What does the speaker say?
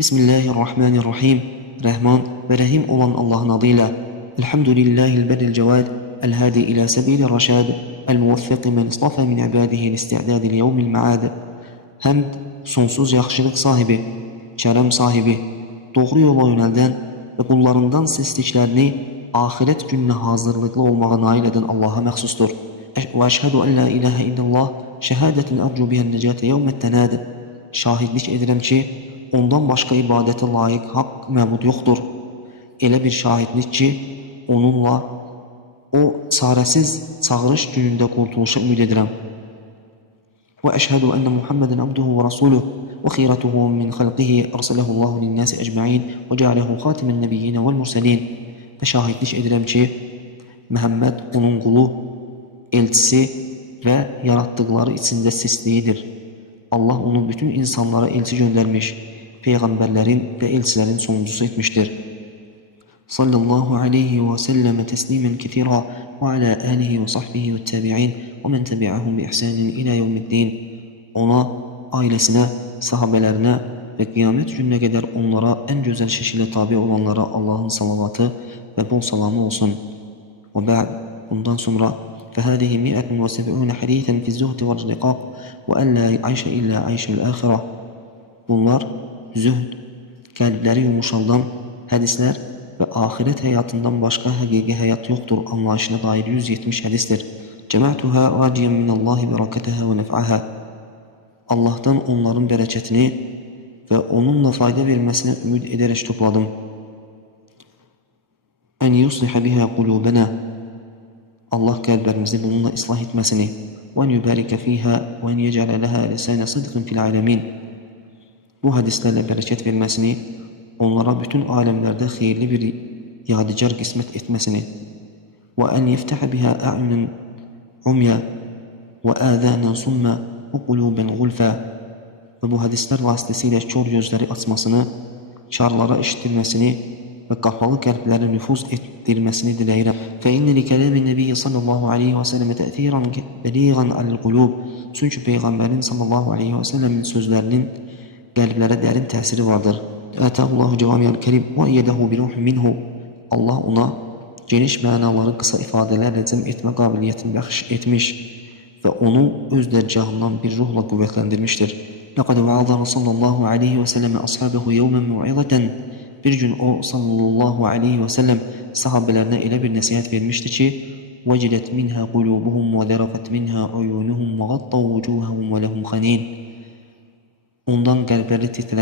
Bismillahirrahmanirrahim. Rəhman və Rəhim olan Allahın adıyla. Elhamdülillahil bərril cəvad, el-hadi ilə səbili rəşad, el-muvaffiqi mən istafə min ibadihi l-isti'dadi l-yevmil ma'ad. Həmd sonsuz yaxşılıq sahibi, kərəm sahibi, doğru yola yönəldən və qullarından seçdiklərini axirət gününə hazırlıqlı olmağa nail edən Allaha məxsusdur. Və əşhədu ən la ilahə illallah, şəhədətin ərcu bihən nəcətə yevmət tənad. Şahidlik edirəm ki, ondan başqa ibadətə layiq haqq məbud yoxdur. Elə bir şahidlik ki, onunla o çarəsiz çağırış günündə qurtuluşa ümid edirəm. Və əşhədu ənə Muhammedən abduhu və rasuluh və xeyratuhu min xalqihi ərsələhullahu linnəsi əcməin və cəaləhu xatimən nəbiyyinə vəl mürsəlin. Və şahidlik edirəm ki, Məhəmməd onun qulu, elçisi və yaratdıqları içində sisliyidir. Allah onu bütün insanlara elçi göndərmiş, peyğəmbərlərin və elçilərin sonuncusu etmişdir. Sallallahu aleyhi və səlləmə təslimən kəthira və alə əlihi və sahbihi və təbi'in və mən təbi'ahum bi ihsanin ilə yevmiddin. Ona, ailəsinə, sahabələrinə və qiyamət gününə qədər onlara ən gözəl şəkildə tabi olanlara Allahın salavatı və bol salamı olsun. Və bə'd, bundan sonra فهذه 170 حديثا في الزهد والرقاق وأن لا يعيش إلا عيش الآخرة. Bunlar zühd, qəlbləri yumuşaldan hədislər və axirət həyatından başqa həqiqi həyat yoxdur anlayışına dair 170 hədisdir. Cəmə'tuhə raciyən minəllahi bərakətəhə və nəf'əhə. Allahdan onların bərəkətini və onunla fayda verməsinə ümid edərək topladım. Ən yuslihə bihə qulubənə. Allah qəlblərimizi bununla islah etməsini və ən yübərikə fiyhə və ən yecələ ləhə lisənə sıdqın fil aləmin. Bu hədislərlə bərəkət verməsini, onlara bütün aləmlərdə xeyirli bir yadigar qismət etməsini və ən yeftəhə bihə ə'yünən umyə və əzənən summə və qulubən qulfə. Və bu hədislər vasitəsilə kör gözləri açmasını, karlara işitirməsini və qapalı qəlblərə nüfuz etdirməsini diləyirəm. Fəinnə li kələmin nəbiyyə sallallahu aleyhi və səlləmə təəthirən bəliğən aləl-qulub. Çünki Peyğəmbərin sallallahu aleyhi və səlləmin sözlərinin qəlblərə dərin təsiri vardır. Ətəhullahu cəvamiyəl kərim və iyyədəhu bi ruhin minhu. Allah ona geniş mənaları qısa ifadələrlə cəm etmə qabiliyyətini bəxş etmiş və onu öz dərgahından bir ruhla qüvvətləndirmişdir. Ləqəd və'adə sallallahu aleyhi və səlləmə ashabəhu yevmən mu'izətən. Bir gün o sallallahu aleyhi və səlləm sahabələrinə elə bir nəsihət vermişdi ki, وَجِلَتْ مِنْهَا قُلُوبُهُمْ وَدَرَفَتْ مِنْهَا عُيُونُهُمْ وَغَطَّوْا وُجُوهَهُمْ وَلَهُمْ خَنِينَ. Ondan qəlbləri titrənir.